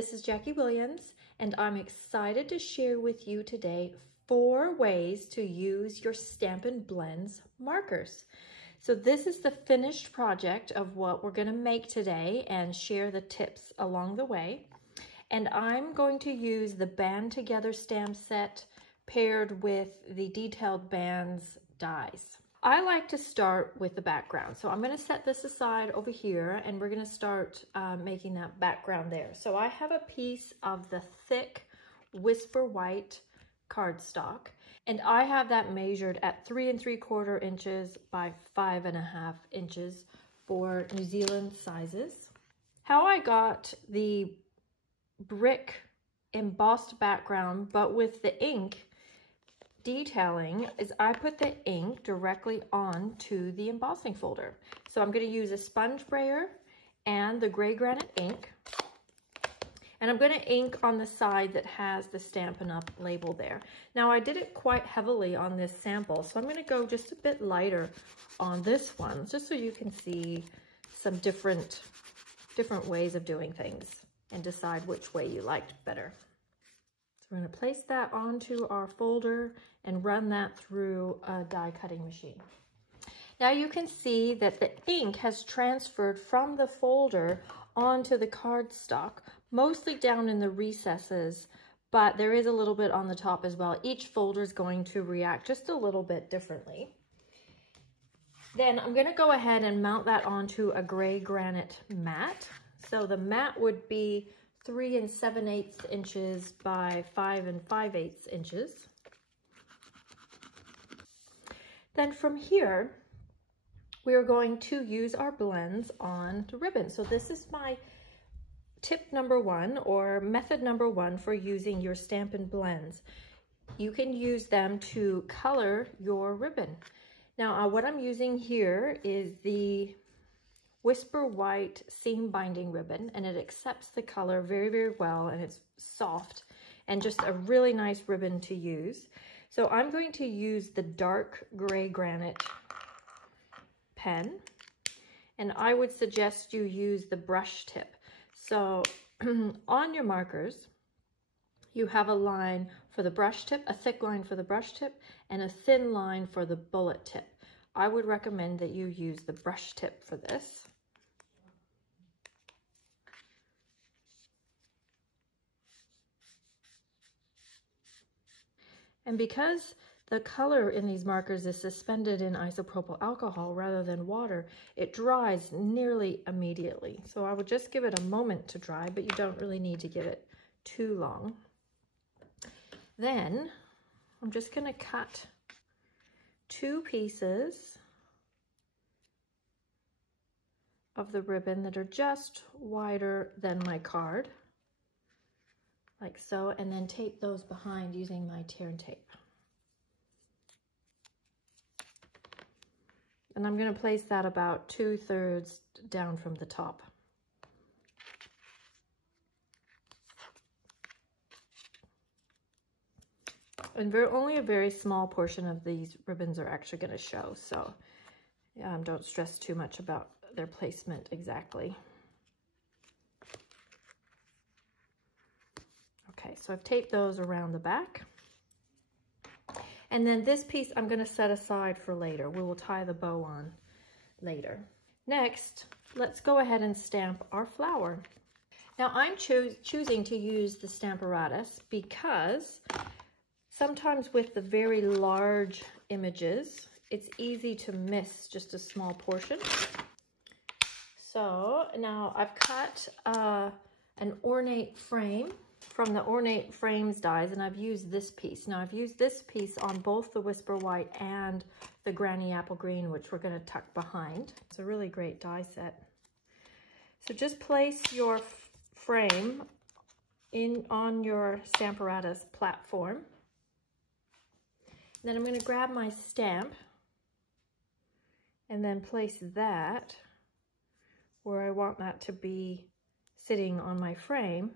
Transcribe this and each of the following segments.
this is Jackie Williams, and I'm excited to share with you today 4 ways to use your Stampin Blends markers. So this is the finished project of what we're going to make today and share the tips along the way. And I'm going to use the Band Together stamp set paired with the Detailed Bands dies. I like to start with the background. So I'm going to set this aside over here and we're going to start making that background there. So I have a piece of the thick Whisper White cardstock and I have that measured at 3 3/4 inches by 5.5 inches for New Zealand sizes. How I got the brick embossed background but with the ink detailing is I put the ink directly onto the embossing folder. So I'm going to use a sponge brayer and the gray granite ink, and I'm going to ink on the side that has the Stampin' Up! Label there. Now I did it quite heavily on this sample, so I'm going to go just a bit lighter on this one, just so you can see some different ways of doing things and decide which way you liked better. We're going to place that onto our folder and run that through a die cutting machine. Now you can see that the ink has transferred from the folder onto the cardstock, mostly down in the recesses, but there is a little bit on the top as well. Each folder is going to react just a little bit differently. Then I'm going to go ahead and mount that onto a gray granite mat. So the mat would be 3 7/8 inches by 5 5/8 inches. Then from here, we're going to use our blends on the ribbon. So this is my tip number 1 or method number 1 for using your Stampin' Blends. You can use them to color your ribbon. Now what I'm using here is the Whisper White seam binding ribbon, and it accepts the color very, very well, and it's soft and just a really nice ribbon to use. So I'm going to use the dark gray granite pen, and I would suggest you use the brush tip. So on your markers, you have a line for the brush tip, a thick line for the brush tip, and a thin line for the bullet tip. I would recommend that you use the brush tip for this. And because the color in these markers is suspended in isopropyl alcohol rather than water, it dries nearly immediately. So I would just give it a moment to dry, but you don't really need to give it too long. Then I'm just going to cut 2 pieces of the ribbon that are just wider than my card, like so, and then tape those behind using my tear and tape. And I'm going to place that about 2/3 down from the top. And only a very small portion of these ribbons are actually going to show, so don't stress too much about their placement exactly. Okay, so I've taped those around the back. And then this piece I'm going to set aside for later. We will tie the bow on later. Next, let's go ahead and stamp our flower. Now I'm choosing to use the Stamparatus because sometimes with the very large images, it's easy to miss just a small portion. So now I've cut an ornate frame from the Ornate Frames dies, and I've used this piece. Now I've used this piece on both the Whisper White and the Granny Apple Green, which we're going to tuck behind. It's a really great die set. So just place your frame on your Stamparatus platform. Then I'm going to grab my stamp and then place that where I want that to be sitting on my frame,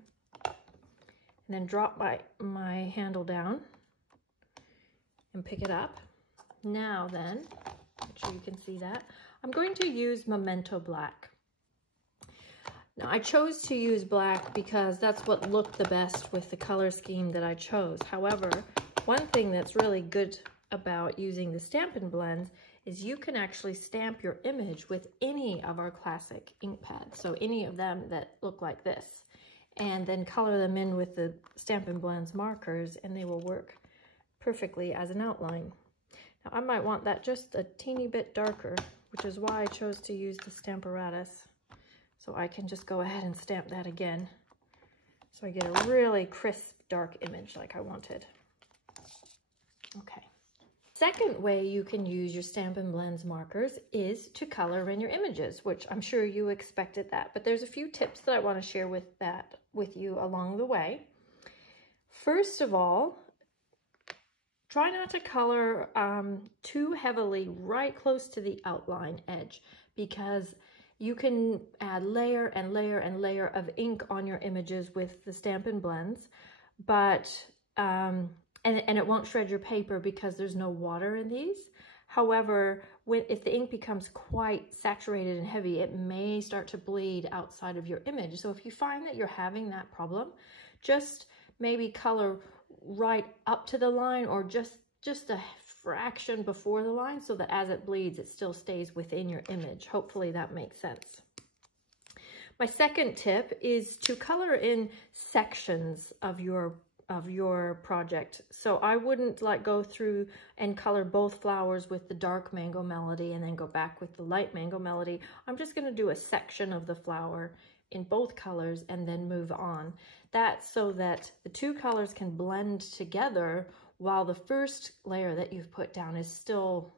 and then drop my handle down and pick it up. Now then, make sure you can see that, I'm going to use Memento Black. Now, I chose to use black because that's what looked the best with the color scheme that I chose. However, one thing that's really good about using the Stampin' Blends is you can actually stamp your image with any of our classic ink pads. So any of them that look like this, and then color them in with the Stampin' Blends markers, and they will work perfectly as an outline. Now, I might want that just a teeny bit darker, which is why I chose to use the Stamparatus. So I can just go ahead and stamp that again. So I get a really crisp, dark image like I wanted. Okay. Second way you can use your Stampin' Blends markers is to color in your images, which I'm sure you expected that. But there's a few tips that I want to share with you along the way. First of all, try not to color too heavily right close to the outline edge, because you can add layer and layer and layer of ink on your images with the Stampin' Blends, but and it won't shred your paper because there's no water in these. However, if the ink becomes quite saturated and heavy, it may start to bleed outside of your image. So if you find that you're having that problem, just maybe color right up to the line, or just a fraction before the line, so that as it bleeds, it still stays within your image. Hopefully that makes sense. My second tip is to color in sections of your project. So I wouldn't like go through and color both flowers with the dark Mango Melody and then go back with the light Mango Melody. I'm just going to do a section of the flower in both colors and then move on. That's so that the two colors can blend together while the first layer that you've put down is still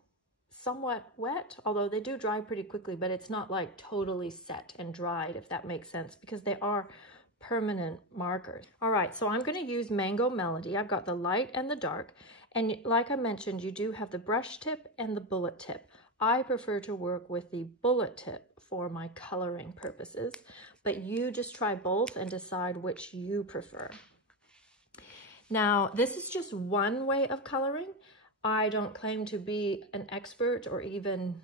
somewhat wet, although they do dry pretty quickly, but it's not like totally set and dried, if that makes sense, because they are permanent markers. All right, so I'm going to use Mango Melody. I've got the light and the dark, and like I mentioned, you do have the brush tip and the bullet tip. I prefer to work with the bullet tip for my coloring purposes, but you just try both and decide which you prefer. Now, this is just one way of coloring. I don't claim to be an expert or even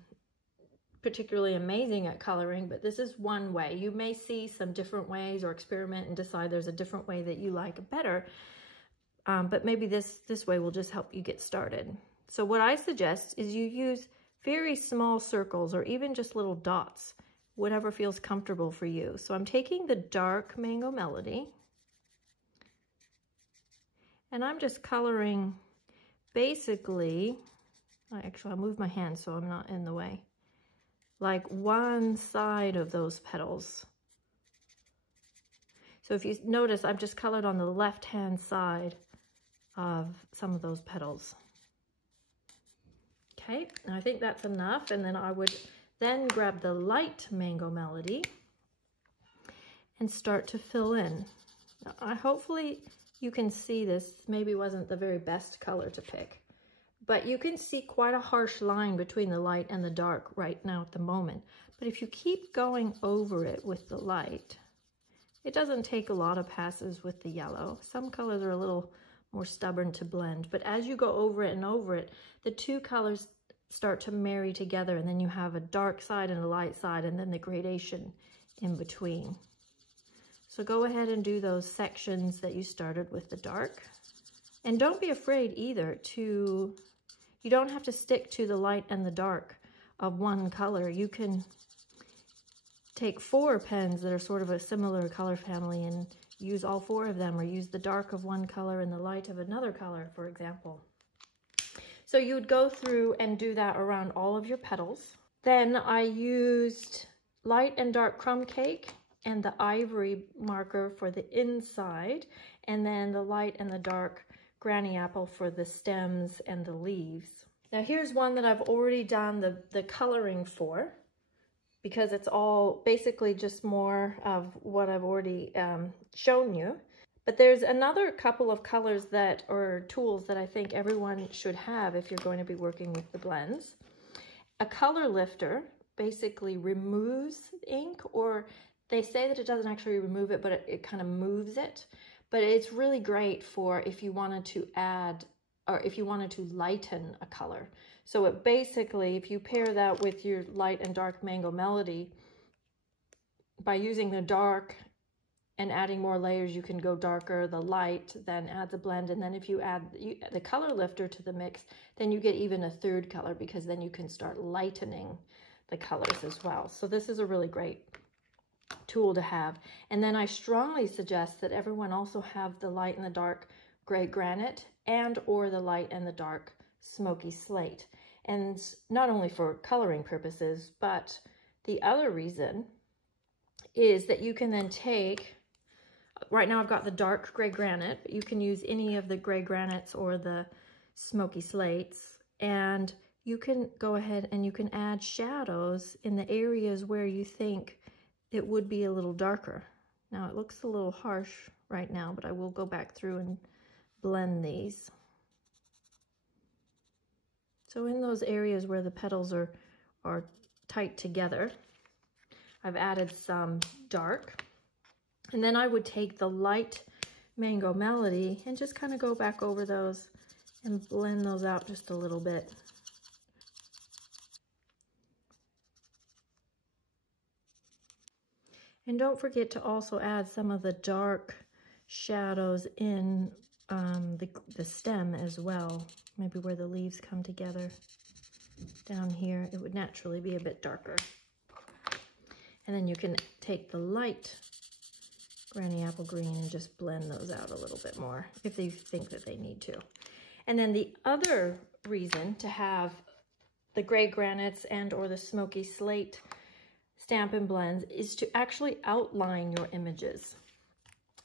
particularly amazing at coloring, but this is one way. You may see some different ways or experiment and decide there's a different way that you like better, but maybe this way will just help you get started. So what I suggest is you use very small circles or even just little dots, whatever feels comfortable for you. So I'm taking the dark Mango Melody, and I'm just coloring basically, I'll move my hand so I'm not in the way, like one side of those petals. So if you notice, I've just colored on the left-hand side of some of those petals. Okay, and I think that's enough. And then I would then grab the light Mango Melody and start to fill in. Now, hopefully you can see this maybe wasn't the very best color to pick, but you can see quite a harsh line between the light and the dark right now at the moment. But if you keep going over it with the light, it doesn't take a lot of passes with the yellow. Some colors are a little more stubborn to blend, but as you go over it and over it, the two colors start to marry together, and then you have a dark side and a light side, and then the gradation in between. So go ahead and do those sections that you started with the dark. And don't be afraid either you don't have to stick to the light and the dark of one color. You can take 4 pens that are sort of a similar color family and use all 4 of them, or use the dark of one color and the light of another color, for example. So you would go through and do that around all of your petals. Then I used light and dark crumb cake and the ivory marker for the inside, and then the light and the dark granny apple for the stems and the leaves. Now here's one that I've already done the coloring for, because it's all basically just more of what I've already shown you. But there's another couple of colors or tools that I think everyone should have if you're going to be working with the blends. A color lifter basically removes ink, or they say that it doesn't actually remove it, but it kind of moves it. But it's really great for if you wanted to add, or if you wanted to lighten a color. So it basically, if you pair that with your light and dark Mango Melody, by using the dark and adding more layers, you can go darker. The light then adds a blend. And then if you add the color lifter to the mix, then you get even a third color, because then you can start lightening the colors as well. So this is a really great tool to have. And then I strongly suggest that everyone also have the light and the dark gray granite and or the light and the dark smoky slate. And not only for coloring purposes, but the other reason is that you can then take, right now I've got the dark gray granite, but you can use any of the gray granites or the smoky slates, and you can go ahead and you can add shadows in the areas where you think it would be a little darker. Now it looks a little harsh right now, but I will go back through and blend these. So in those areas where the petals are tight together, I've added some dark. And then I would take the light Mango Melody and just kind of go back over those and blend those out just a little bit. And don't forget to also add some of the dark shadows in the stem as well. Maybe where the leaves come together down here, it would naturally be a bit darker. And then you can take the light Granny Apple Green and just blend those out a little bit more if you think that they need to. And then the other reason to have the gray granites and or the smoky slate Stampin' Blends is to actually outline your images.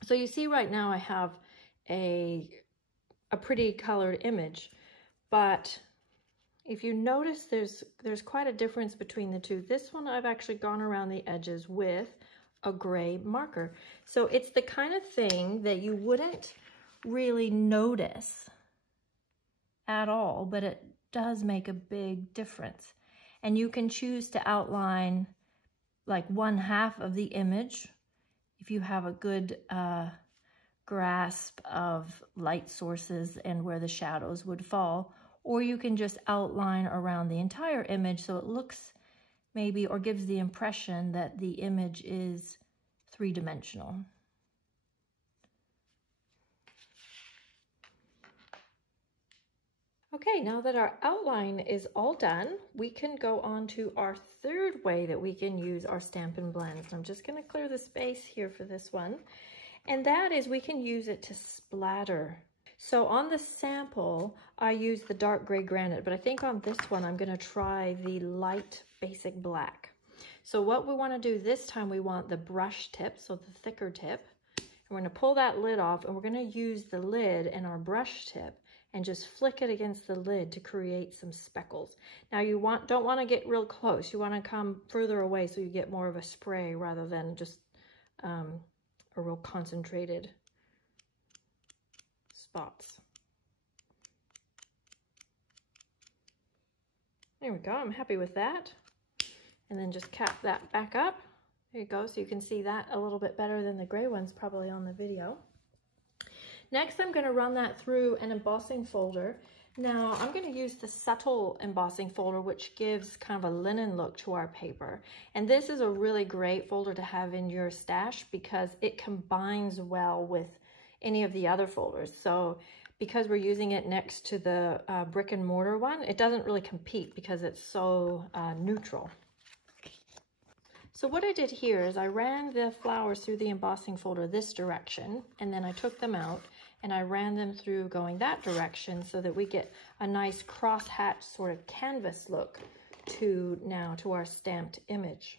So you see right now I have a pretty colored image, but if you notice there's quite a difference between the two. This one I've actually gone around the edges with a gray marker. So it's the kind of thing that you wouldn't really notice at all, but it does make a big difference. And you can choose to outline like 1/2 of the image if you have a good grasp of light sources and where the shadows would fall, or you can just outline around the entire image so it looks maybe or gives the impression that the image is three-dimensional. Okay, now that our outline is all done, we can go on to our third way that we can use our Stampin' Blends. I'm just going to clear the space here for this one, and that is we can use it to splatter. So on the sample, I use the dark gray granite, but I think on this one, I'm going to try the light basic black. So what we want to do this time, we want the brush tip, so the thicker tip. And we're going to pull that lid off, and we're going to use the lid and our brush tip and just flick it against the lid to create some speckles. Now you don't want to get real close. You want to come further away so you get more of a spray rather than just a real concentrated spots. There we go, I'm happy with that. And then just cap that back up. There you go, so you can see that a little bit better than the gray ones probably on the video. Next, I'm going to run that through an embossing folder. Now, I'm going to use the subtle embossing folder, which gives kind of a linen look to our paper. And this is a really great folder to have in your stash because it combines well with any of the other folders. So because we're using it next to the brick and mortar one, it doesn't really compete because it's so neutral. So what I did here is I ran the flowers through the embossing folder this direction, and then I took them out and I ran them through going that direction so that we get a nice cross-hatch sort of canvas look to our stamped image.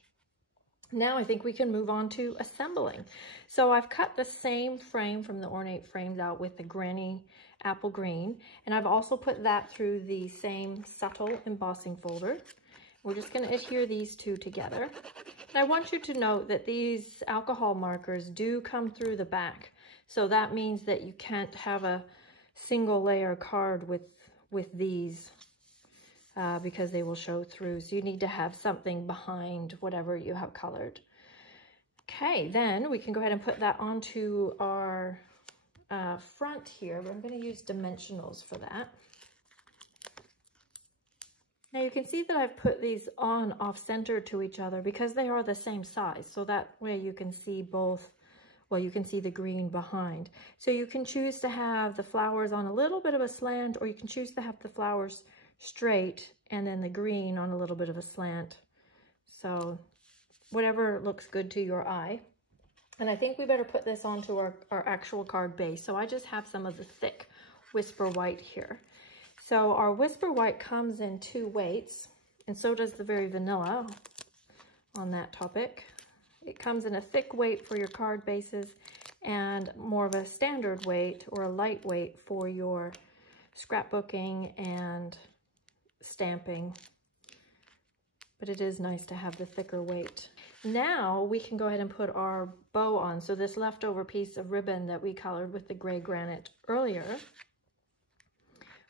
Now I think we can move on to assembling. So I've cut the same frame from the ornate frames out with the Granny Apple Green, and I've also put that through the same subtle embossing folder. We're just going to adhere these two together. And I want you to note that these alcohol markers do come through the back. So that means that you can't have a single layer card with these because they will show through. So you need to have something behind whatever you have colored. Okay, then we can go ahead and put that onto our front here. But I'm going to use dimensionals for that. Now you can see that I've put these on off-center to each other because they are the same size. So that way you can see both, well, you can see the green behind. So you can choose to have the flowers on a little bit of a slant, or you can choose to have the flowers straight and then the green on a little bit of a slant. So whatever looks good to your eye. And I think we better put this onto our actual card base. So I just have some of the thick Whisper White here. So our Whisper White comes in 2 weights, and so does the Very Vanilla on that topic. It comes in a thick weight for your card bases and more of a standard weight or a light weight for your scrapbooking and stamping. But it is nice to have the thicker weight. Now we can go ahead and put our bow on. So this leftover piece of ribbon that we colored with the gray granite earlier,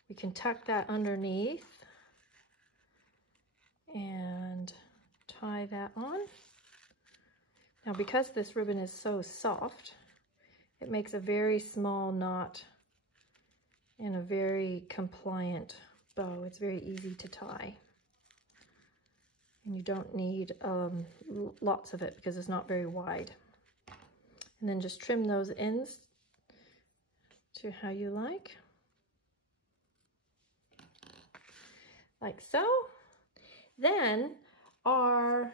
we can tuck that underneath and tie that on. Now because this ribbon is so soft, it makes a very small knot and a very compliant bow. It's very easy to tie. And you don't need lots of it because it's not very wide. And then just trim those ends to how you like so. Then our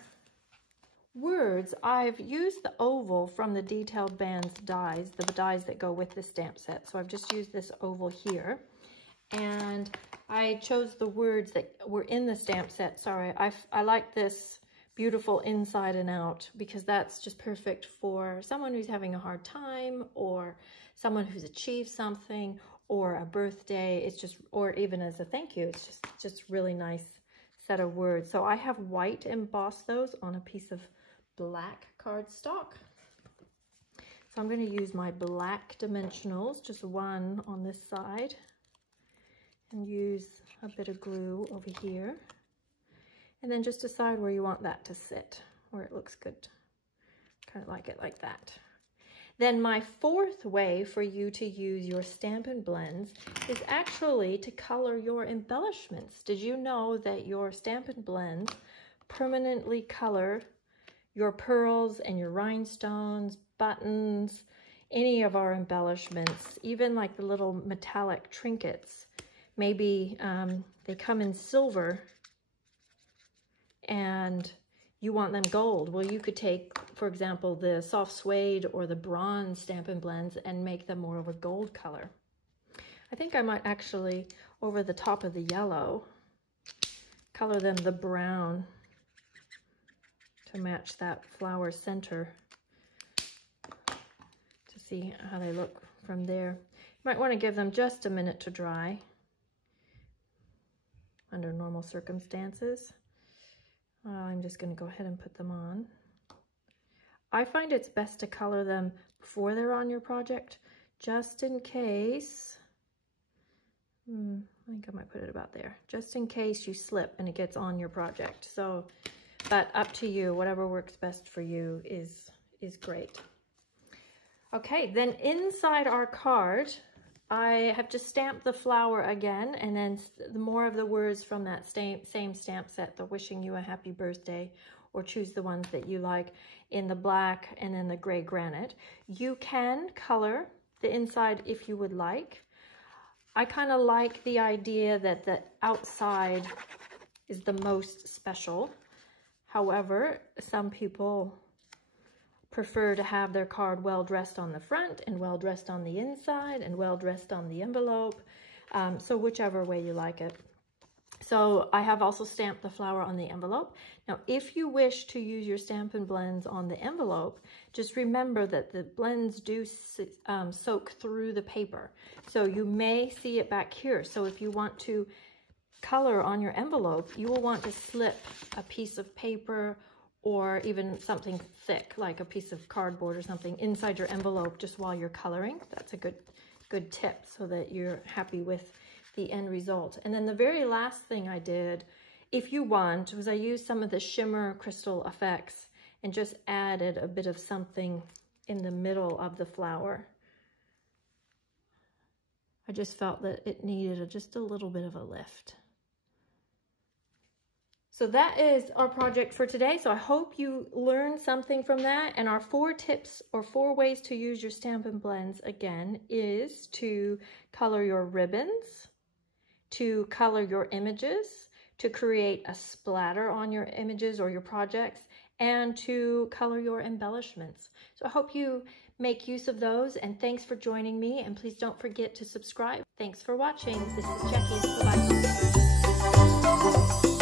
words, I've used the oval from the Detailed Bands dies, the dies that go with the stamp set. So I've just used this oval here. And I chose the words that were in the stamp set. Sorry, I like this beautiful inside and out because that's just perfect for someone who's having a hard time, or someone who's achieved something, or a birthday. It's just, or even as a thank you. It's just really nice set of words. So I have white embossed those on a piece of black cardstock. So I'm going to use my black dimensionals, just one on this side, and use a bit of glue over here, and then just decide where you want that to sit, where it looks good. Kind of like it like that. Then my 4th way for you to use your Stampin' Blends is actually to color your embellishments. Did you know that your Stampin' Blends permanently color your pearls and your rhinestones, buttons, any of our embellishments, even like the little metallic trinkets? Maybe they come in silver and you want them gold. Well, you could take, for example, the soft suede or the bronze Stampin' Blends and make them more of a gold color. I think I might actually, over the top of the yellow, color them the brown to match that flower center to see how they look from there. You might want to give them just a minute to dry under normal circumstances. I'm just going to go ahead and put them on. I find it's best to color them before they're on your project, just in case, I think I might put it about there, just in case you slip and it gets on your project. So, but up to you, whatever works best for you is great. Okay, then inside our card, I have just stamped the flower again, and then more of the words from that same stamp set, the wishing you a happy birthday, or choose the ones that you like, in the black and then the gray granite. You can color the inside if you would like. I kind of like the idea that the outside is the most special. However, some people prefer to have their card well dressed on the front and well dressed on the inside and well dressed on the envelope. So whichever way you like it. So I have also stamped the flower on the envelope. Now, if you wish to use your Stampin' Blends on the envelope, just remember that the blends do soak through the paper. So you may see it back here. So if you want to color on your envelope, you will want to slip a piece of paper or even something thick, like a piece of cardboard or something, inside your envelope just while you're coloring. That's a good tip so that you're happy with the end result. And then the very last thing I did, if you want, was I used some of the shimmer crystal effects and just added a bit of something in the middle of the flower. I just felt that it needed just a little bit of a lift. So that is our project for today. So I hope you learned something from that. And our 4 tips or 4 ways to use your Stampin' Blends again is to color your ribbons, to color your images, to create a splatter on your images or your projects, and to color your embellishments. So I hope you make use of those, and thanks for joining me, and please don't forget to subscribe. Thanks for watching. This is Jackie. Bye-bye.